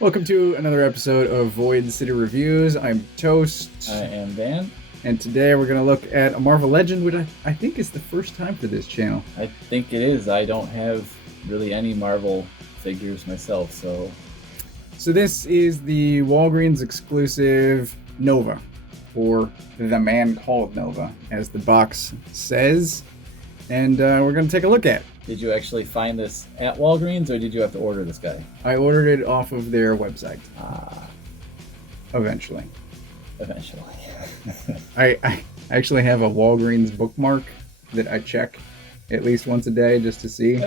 Welcome to another episode of Void City Reviews. I'm Toast. I am Dan. And today we're going to look at a Marvel Legend, which I think is the first time for this channel. I think it is. I don't have really any Marvel figures myself, so... So this is the Walgreens exclusive Nova, or The Man Called Nova, as the box says. And we're going to take a look at it. Did you actually find this at Walgreens, or did you have to order this guy? I ordered it off of their website. Eventually. I actually have a Walgreens bookmark that I check at least once a day just to see.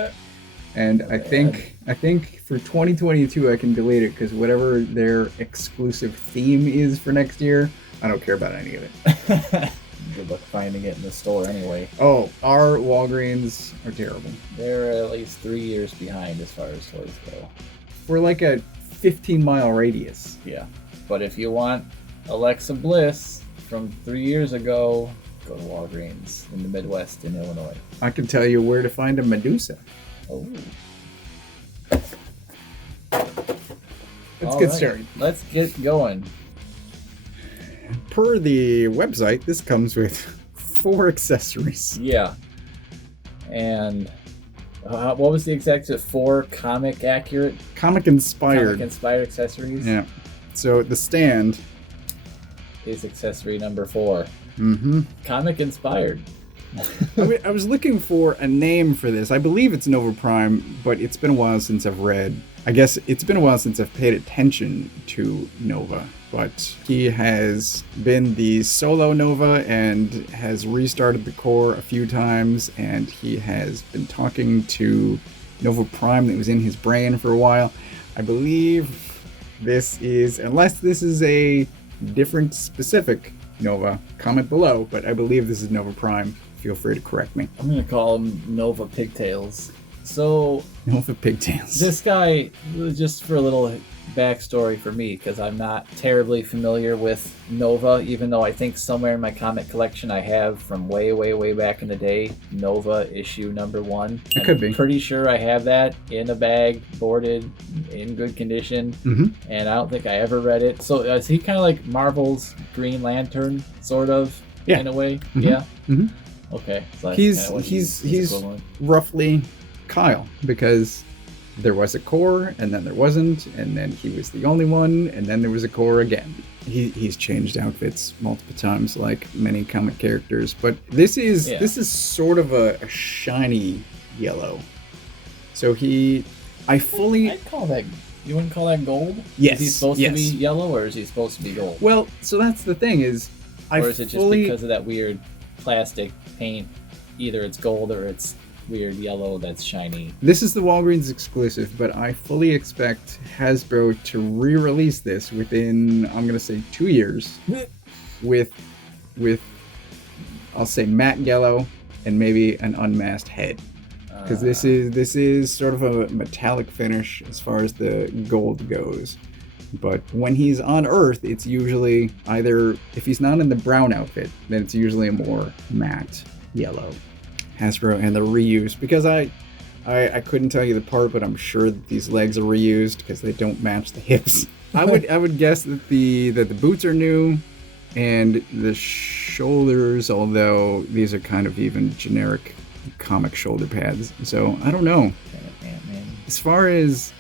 And I think for 2022 I can delete it because whatever their exclusive theme is for next year, I don't care about any of it. Good luck finding it in the store anyway. Oh, our Walgreens are terrible. They're at least 3 years behind as far as toys go. For like a 15-mile radius. Yeah. But if you want Alexa Bliss from 3 years ago, go to Walgreens in the Midwest in Illinois. I can tell you where to find a Medusa. Oh. Let's get started. Let's get going. Per the website, this comes with 4 accessories. Yeah. And what was the exact 4 comic accurate? Comic inspired accessories? Yeah. So the stand is accessory number 4. Mm-hmm. Comic inspired. I was looking for a name for this. I believe it's Nova Prime, but it's been a while since I've read. I guess it's been a while since I've paid attention to Nova, but he has been the solo Nova and has restarted the core a few times, and he has been talking to Nova Prime that was in his brain for a while. I believe this is, unless this is a different specific Nova, comment below, but I believe this is Nova Prime. Feel free to correct me. I'm going to call him Nova Pigtails. So, Nova Pigtails. This guy, just for a little backstory for me, because I'm not terribly familiar with Nova, even though I think somewhere in my comic collection I have from way back in the day, Nova issue number 1. It could be. I'm pretty sure I have that in a bag, boarded, in good condition, and I don't think I ever read it. So is he kind of like Marvel's Green Lantern, sort of, in a way? Yeah? Okay. So he's roughly Kyle, because there was a core and then there wasn't, and then he was the only one, and then there was a core again. He's changed outfits multiple times like many comic characters, but this is sort of a shiny yellow. So I'd call that, you wouldn't call that gold? Yes. Is he supposed to be yellow, or is he supposed to be gold? Well, so that's the thing is, or is it just because of that weird plastic paint? Either it's gold or it's weird yellow that's shiny. This is the Walgreens exclusive, but I fully expect Hasbro to re-release this within, I'm gonna say, 2 years, with I'll say matte yellow and maybe an unmasked head, because this is sort of a metallic finish as far as the gold goes. But when he's on Earth, it's usually either, if he's not in the brown outfit, then it's usually a more matte yellow. Hasbro and the reuse, because I couldn't tell you the part, but I'm sure that these legs are reused because they don't match the hips. I would guess that the boots are new, and the shoulders, although these are kind of even generic comic shoulder pads. So I don't know. As far as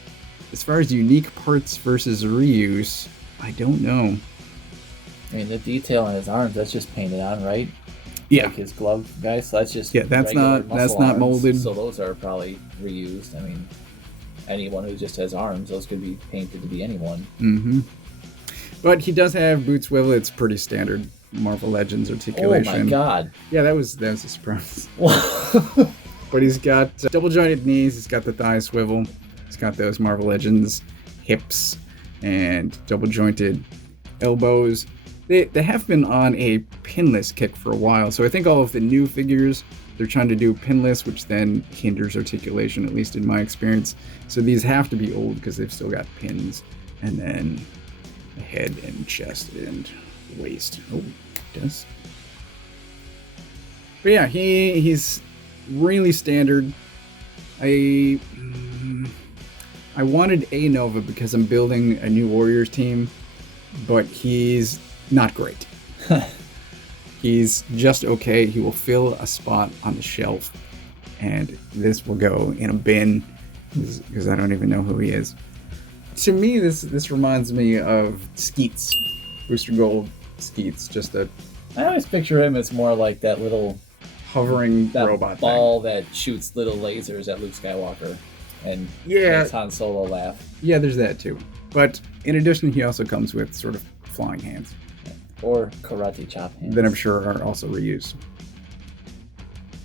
unique parts versus reuse, I don't know. I mean, the detail on his arms, that's just painted on, right? Yeah. Like his glove guys, so that's just that's not molded. So those are probably reused. I mean, anyone who just has arms, those could be painted to be anyone. But he does have boot swivel. It's pretty standard Marvel Legends articulation. Oh my god. Yeah, that was a surprise. But he's got double jointed knees, he's got the thigh swivel, he's got those Marvel Legends hips and double jointed elbows. They have been on a pinless kick for a while, so I think all of the new figures, they're trying to do pinless, which then hinders articulation, at least in my experience. So these have to be old because they've still got pins, and then the head and chest and waist. Oh, it does. But yeah, he's really standard. I wanted a Nova because I'm building a new Warriors team, but he's not great. He's just okay. He will fill a spot on the shelf, and this will go in a bin because I don't even know who he is. To me, this reminds me of Skeets, Booster Gold Skeets. I always picture him as more like that little hovering robot ball thing that shoots little lasers at Luke Skywalker and yeah, makes Han Solo laugh. Yeah, there's that too. But in addition, he also comes with sort of flying hands. Or karate chop hands. That I'm sure are also reused.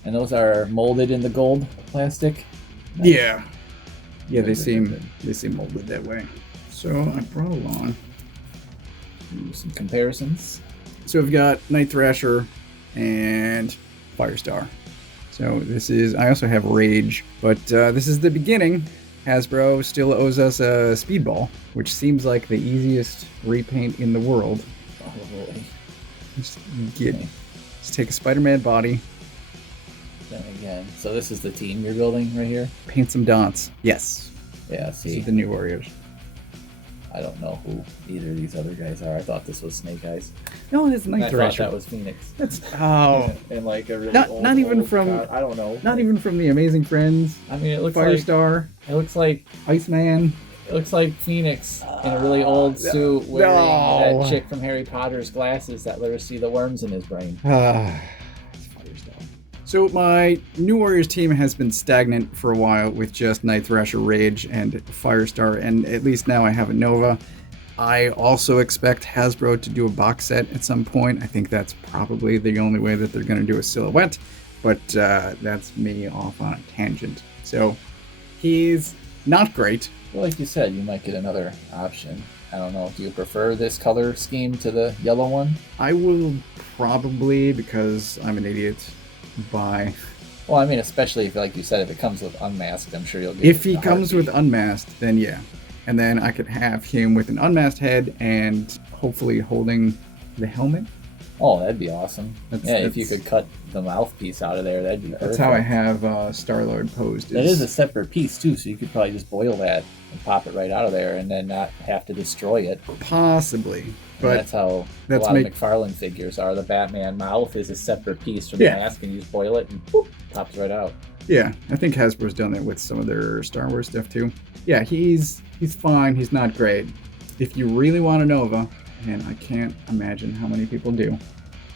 And those are molded in the gold plastic? Nice. Yeah, they seem molded that way. So I brought along some comparisons. So we've got Night Thrasher and Firestar. So I also have Rage, but this is the beginning. Hasbro still owes us a Speedball, which seems like the easiest repaint in the world. Probably. Just take a Spider-Man body. Then again, so this is the team you're building right here? Paint some dots. Yes. Yeah, see. This is the new Warriors. I don't know who either of these other guys are. I thought this was Snake Eyes. No, it's Night Thrasher. I thought that was Phoenix. That's and like a really not even from I don't know. Not even from the Amazing Friends. I mean, it looks Firestar. It looks like Iceman. It looks like Phoenix in a really old suit wearing that chick from Harry Potter's glasses that let her see the worms in his brain. So my new Warriors team has been stagnant for a while with just Night Thrasher, Rage, and Firestar, and at least now I have a Nova. I also expect Hasbro to do a box set at some point. I think that's probably the only way that they're going to do a silhouette, but that's me off on a tangent. So he's not great. Well, like you said, you might get another option. I don't know. Do you prefer this color scheme to the yellow one? I will probably, because I'm an idiot, buy. Well, I mean, especially if, like you said, if it comes with unmasked, I'm sure you'll get. If he comes with unmasked, then yeah, and then I could have him with an unmasked head and hopefully holding the helmet. Oh, that'd be awesome. If you could cut the mouthpiece out of there, that'd be perfect. That's how I have Star-Lord posed. That is a separate piece too, so you could probably just boil that and pop it right out of there, and then not have to destroy it. Possibly. But that's how a lot of McFarlane figures are. The Batman mouth is a separate piece from the mask, and you just boil it and boop, pops right out. Yeah, I think Hasbro's done that with some of their Star Wars stuff too. Yeah, he's fine. He's not great. If you really want a Nova, and I can't imagine how many people do,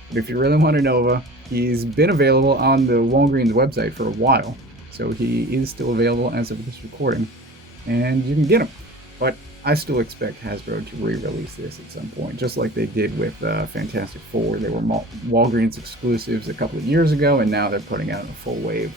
but if you really want a Nova, he's been available on the Walgreens website for a while, so he is still available as of this recording, and you can get him. But I still expect Hasbro to re-release this at some point, just like they did with Fantastic Four. They were Walgreens exclusives a couple of years ago, and now they're putting out a full wave.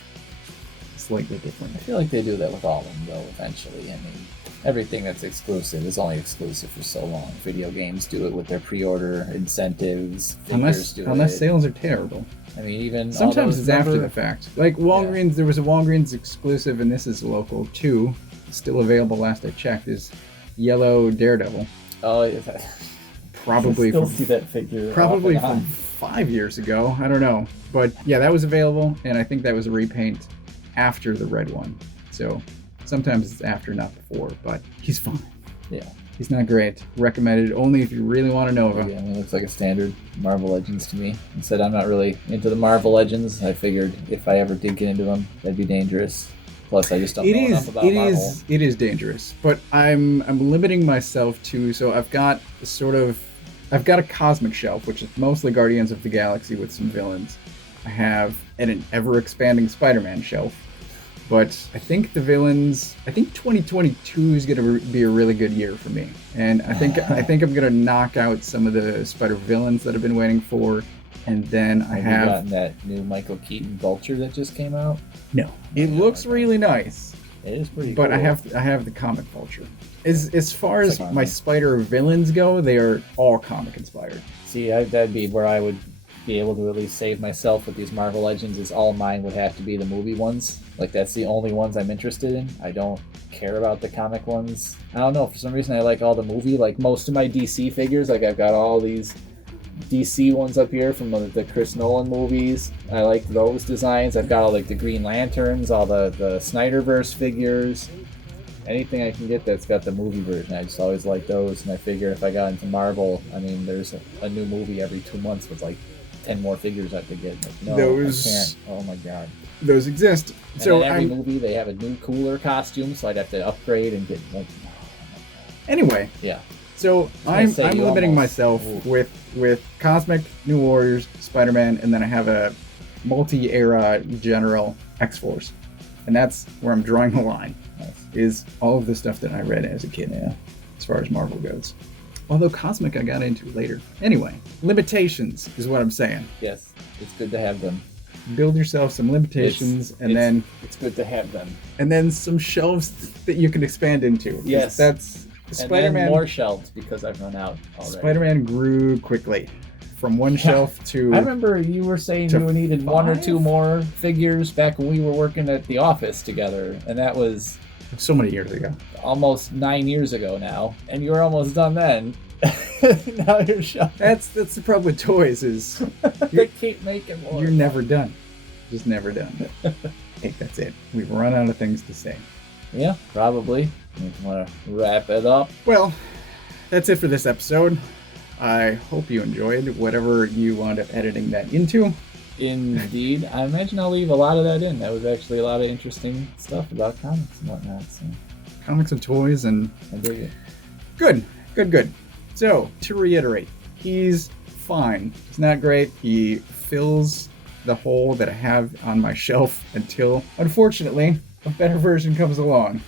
Slightly different. I feel like they do that with all of them, though, eventually. I mean, everything that's exclusive is only exclusive for so long. Video games do it with their pre-order incentives. Unless sales are terrible. I mean, even sometimes it's after the fact. Like Walgreens, there was a Walgreens exclusive, and this is local too. Still available. Last I checked, is Yellow Daredevil. Oh, yeah. Probably. I still see that figure. Probably from 5 years ago. I don't know, but yeah, that was available, and I think that was a repaint after the red one. So sometimes it's after, not before, but he's fine. Yeah. He's not great. Recommended only if you really want a Nova. Yeah, I mean, it looks like a standard Marvel Legends to me. Instead, I'm not really into the Marvel Legends. I figured if I ever did get into them, that'd be dangerous. Plus, I just don't know enough about Marvel. It is dangerous, but I'm limiting myself to, so I've got a cosmic shelf, which is mostly Guardians of the Galaxy with some villains. I have an ever-expanding Spider-Man shelf. But I think the villains. I think 2022 is going to be a really good year for me, and I think I'm going to knock out some of the Spider villains that I've been waiting for, and then I have you gotten that new Michael Keaton Vulture that just came out. No, it looks really nice. It is pretty. But cool. I have the comic Vulture. As far as my Spider villains go, they are all comic inspired. See, that'd be where I would be able to at least save myself with these Marvel Legends. Is all mine would have to be the movie ones. Like, that's the only ones I'm interested in. I don't care about the comic ones. I don't know, for some reason I like all the movie. Like, most of my DC figures, like, I've got all these DC ones up here from the Chris Nolan movies. I like those designs. I've got all, like, the Green Lanterns, all the Snyderverse figures. anything I can get that's got the movie version. I just always like those, and I figure if I got into Marvel, I mean, there's a new movie every 2 months with like 10 more figures I could get. Like, no, those, I can't. Oh my god. Those exist. And so then every movie they have a new cooler costume, so I'd have to upgrade and get like. Anyway. Yeah. So I'm limiting myself with Cosmic, New Warriors, Spider-Man, and then I have a multi-era General X-Force. And that's where I'm drawing the line. Nice. Is all of the stuff that I read as a kid, as far as Marvel goes. Although Cosmic I got into later. Anyway, limitations is what I'm saying. Yes, it's good to have them. Build yourself some limitations, then it's good to have them. And then some shelves that you can expand into. Yes, that's Spider-Man. And then more shelves because I've run out already. Spider-Man grew quickly from one shelf to. I remember you were saying you needed 1 or 2 more figures back when we were working at the office together, and that was so many years ago. Almost 9 years ago now, and you were almost done then. Now you're shocked. That's the problem with toys is they keep making more. You're never done. Just never done. I think that's it. We've run out of things to say. Yeah, probably. You want to wrap it up? Well, that's it for this episode. I hope you enjoyed whatever you wound up editing that into. Indeed. I imagine I'll leave a lot of that in. That was actually a lot of interesting stuff about comics and whatnot. So. Comics and toys and... I dig it. Good. So, to reiterate, he's fine. He's not great. He fills the hole that I have on my shelf until, unfortunately, a better version comes along.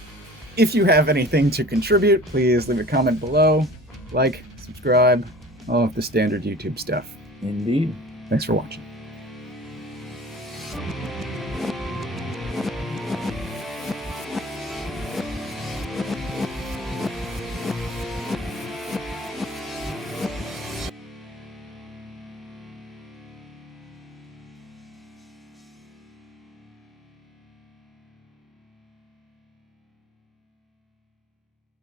If you have anything to contribute, please leave a comment below. Like, subscribe, all of the standard YouTube stuff. Indeed. Thanks for watching.